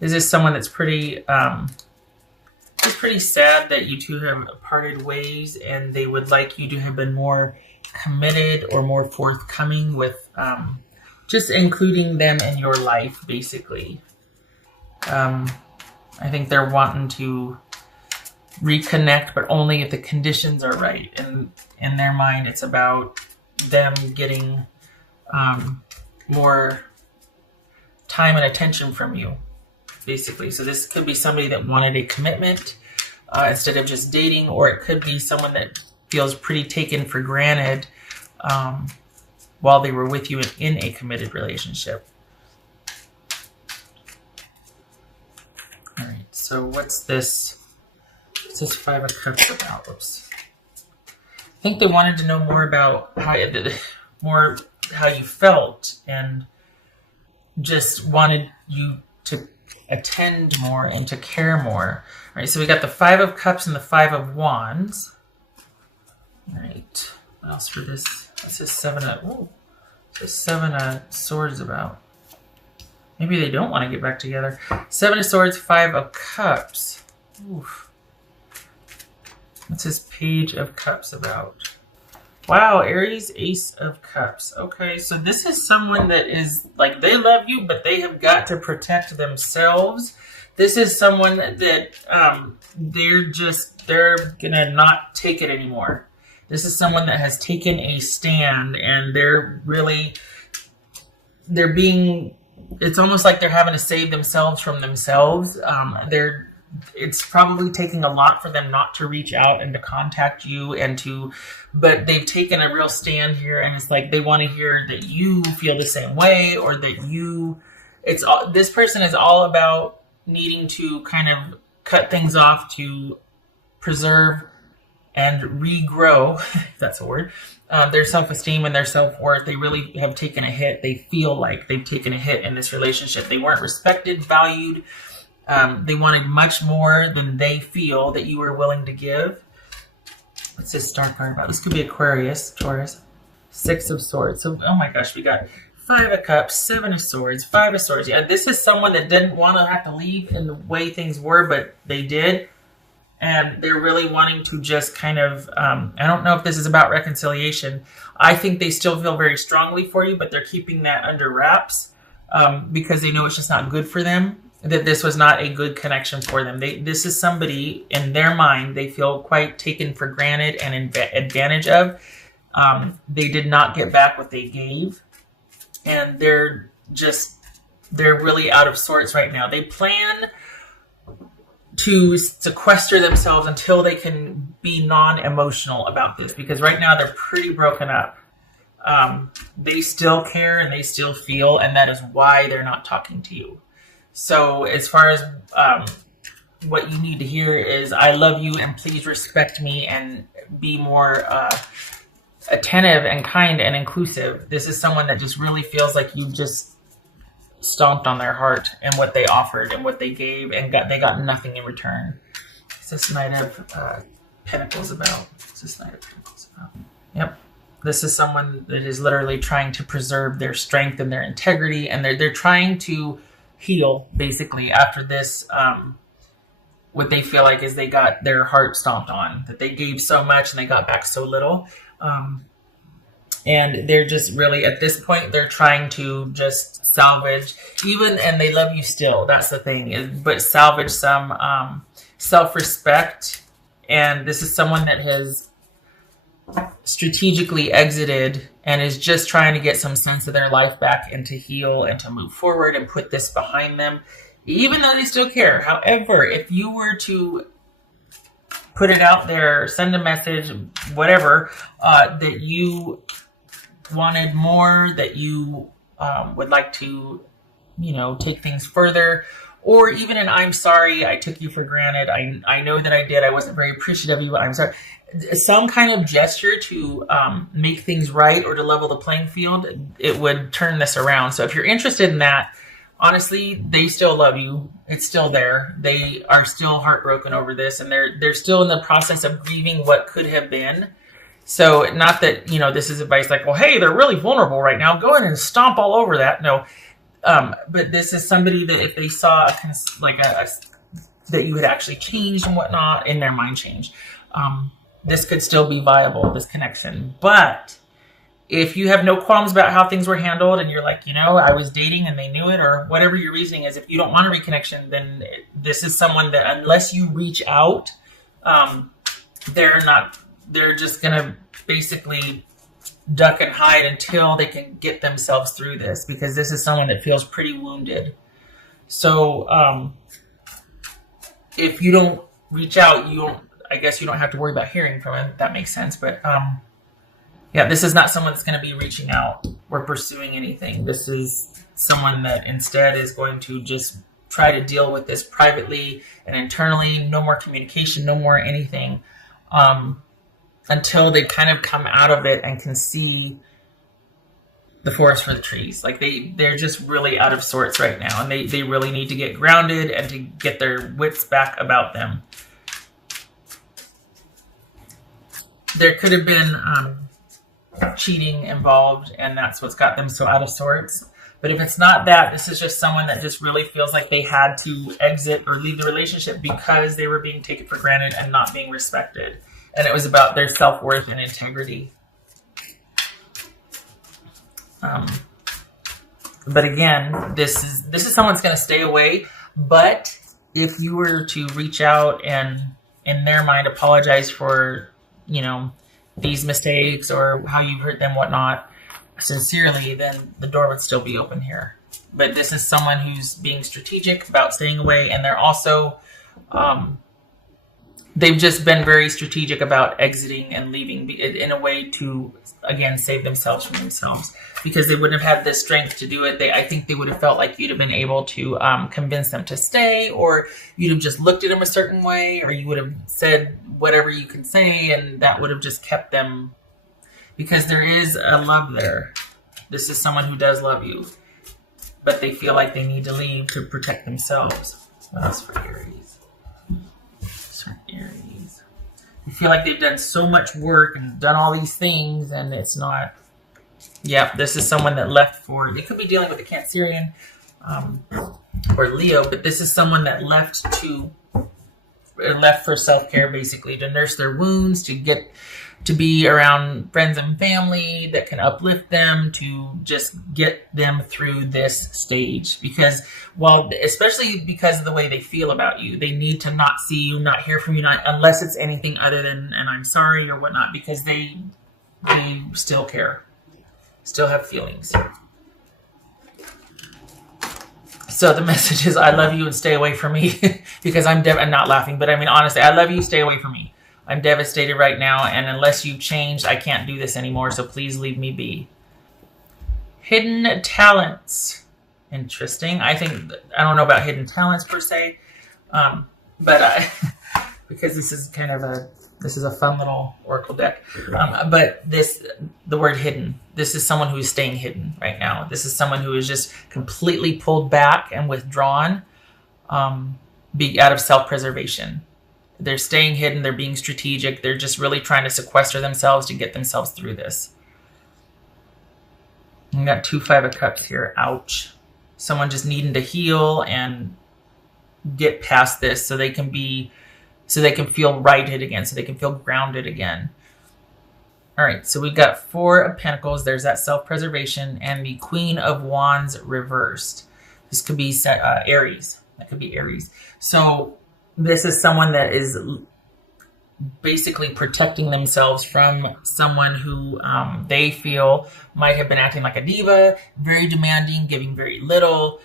This is someone that's pretty, it's pretty sad that you two have parted ways, and they would like you to have been more committed or more forthcoming with just including them in your life, basically. I think they're wanting to reconnect, but only if the conditions are right. And in their mind, it's about them getting more time and attention from you, basically. So this could be somebody that wanted a commitment instead of just dating, or it could be someone that feels pretty taken for granted while they were with you in a committed relationship. All right, so what's this? What's this Five of Cups about? Oops. I think they wanted to know more about how you felt, and just wanted you to attend more and to care more. All right, so we got the Five of Cups and the Five of Wands. All right, what else for this? This is Seven of Swords about. Maybe they don't want to get back together. Seven of Swords, Five of Cups. Oof. What's this Page of Cups about? Wow, Aries, Ace of Cups. Okay, so this is someone that is, like, they love you, but they have got to protect themselves. This is someone that they're gonna not take it anymore. This is someone that has taken a stand, and it's almost like they're having to save themselves from themselves. It's probably taking a lot for them not to reach out and to contact you but they've taken a real stand here, and it's like they want to hear that you feel the same way, or that this person is all about needing to kind of cut things off to preserve and regrow, if that's a word, their self-esteem and their self-worth. They really have taken a hit. They feel like they've taken a hit in this relationship. They weren't respected, valued. They wanted much more than they feel that you were willing to give. What's this star card about? This could be Aquarius, Taurus. Six of Swords. So, oh my gosh, we got Five of Cups, Seven of Swords, Five of Swords. Yeah, this is someone that didn't want to have to leave in the way things were, but they did. And they're really wanting to just kind of, I don't know if this is about reconciliation. I think they still feel very strongly for you, but they're keeping that under wraps because they know it's just not good for them, that this was not a good connection for them. This is somebody, in their mind, they feel quite taken for granted and advantage of. They did not get back what they gave. And they're really out of sorts right now. They plan to sequester themselves until they can be non-emotional about this, because right now they're pretty broken up. They still care and they still feel, and that is why they're not talking to you. So as far as what you need to hear is, I love you and please respect me and be more attentive and kind and inclusive. This is someone that just really feels like you just stomped on their heart and what they offered and what they gave, and they got nothing in return. What's this Knight of Pentacles about? What's this Knight of Pentacles about? Yep. This is someone that is literally trying to preserve their strength and their integrity, and they're trying to heal, basically, after this, what they feel like is they got their heart stomped on, that they gave so much and they got back so little. And they're just really, at this point, they're trying to just salvage, and they love you still, that's the thing, but salvage some self-respect. And this is someone that has strategically exited and is just trying to get some sense of their life back and to heal and to move forward and put this behind them, even though they still care. However, if you were to put it out there, send a message, whatever, that you wanted more, that you would like to, take things further, or even an I'm sorry, I took you for granted, I know that I did, I wasn't very appreciative of you, I'm sorry. Some kind of gesture to make things right or to level the playing field, it would turn this around. So if you're interested in that, honestly, they still love you. It's still there. They are still heartbroken over this, and they're still in the process of grieving what could have been. So not that, this is advice like, well, hey, they're really vulnerable right now, go in and stomp all over that. No, But this is somebody that if they saw that you had actually changed and whatnot, in their mind changed, this could still be viable, this connection. But if you have no qualms about how things were handled and you're like, I was dating and they knew it, or whatever your reasoning is, if you don't want a reconnection, then this is someone that unless you reach out, they're just going to basically duck and hide until they can get themselves through this, because this is someone that feels pretty wounded. So if you don't reach out, I guess you don't have to worry about hearing from him. That makes sense. But this is not someone that's going to be reaching out or pursuing anything. This is someone that instead is going to just try to deal with this privately and internally. No more communication, no more anything, until they kind of come out of it and can see the forest for the trees. Like they're just really out of sorts right now, and they really need to get grounded and to get their wits back about them. There could have been cheating involved, and that's what's got them so out of sorts. But if it's not that, this is just someone that just really feels like they had to exit or leave the relationship because they were being taken for granted and not being respected. And it was about their self-worth and integrity. But again, this is someone that's going to stay away. But if you were to reach out and in their mind apologize for, these mistakes or how you hurt them, whatnot, sincerely, then the door would still be open here. But this is someone who's being strategic about staying away, and they're also, they've just been very strategic about exiting and leaving in a way to, again, save themselves from themselves, because they wouldn't have had the strength to do it. I think they would have felt like you'd have been able to convince them to stay, or you'd have just looked at them a certain way, or you would have said whatever you can say, and that would have just kept them, because there is a love there. This is someone who does love you, but they feel like they need to leave to protect themselves. What else for Aries? Aries. You feel like they've done so much work and done all these things, and it's not. Yeah, this is someone that left for. They could be dealing with a Cancerian or Leo, but this is someone that left for self-care, basically, to nurse their wounds, to be around friends and family that can uplift them, to just get them through this stage. Because especially because of the way they feel about you, they need to not see you, not hear from you, unless it's anything other than "and I'm sorry" or whatnot, because they still care, still have feelings. So the message is, I love you and stay away from me, because I'm not laughing, but I mean, honestly, I love you, stay away from me. I'm devastated right now, and unless you've changed, I can't do this anymore, so please leave me be. Hidden talents. Interesting. I don't know about hidden talents per se, but because this is a fun little oracle deck. But the word hidden, this is someone who's staying hidden right now. This is someone who is just completely pulled back and withdrawn, out of self-preservation. They're staying hidden. They're being strategic. They're just really trying to sequester themselves to get themselves through this. We got 2 5 of Cups here. Ouch. Someone just needing to heal and get past this so they can feel righted again, so they can feel grounded again. All right, so we've got 4 of Pentacles. There's that self-preservation, and the Queen of Wands reversed. This could be Aries. That could be Aries. So this is someone that is basically protecting themselves from someone who they feel might have been acting like a diva, very demanding, giving very little,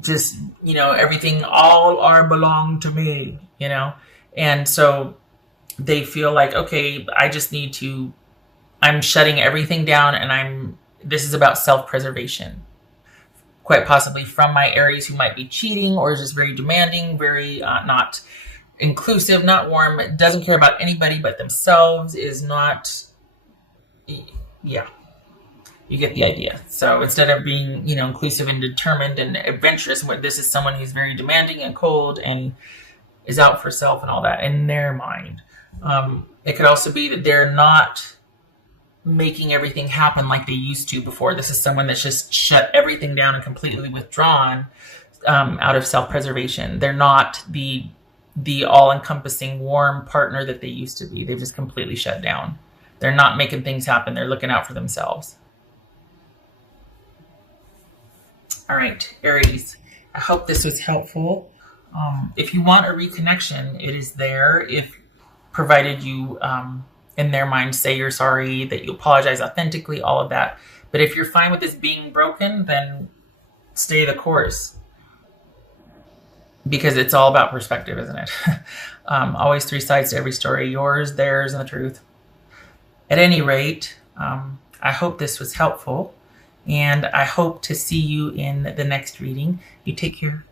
just, everything, all are belong to me, and so they feel like, okay, I'm shutting everything down, and this is about self-preservation, quite possibly from my Aries, who might be cheating or is just very demanding, very not inclusive, not warm, doesn't care about anybody but themselves, is not, yeah. You get the idea. So instead of being, inclusive and determined and adventurous, this is someone who's very demanding and cold and is out for self and all that in their mind. It could also be that they're not making everything happen like they used to before. This is someone that's just shut everything down and completely withdrawn out of self-preservation. They're not the all-encompassing warm partner that they used to be. They've just completely shut down. They're not making things happen. They're looking out for themselves. All right, Aries, I hope this was helpful. If you want a reconnection, it is there. If provided you, in their mind, say you're sorry, that you apologize authentically, all of that. But if you're fine with this being broken, then stay the course. Because it's all about perspective, isn't it? Always three sides to every story: yours, theirs, and the truth. At any rate, I hope this was helpful, and I hope to see you in the next reading. You take care.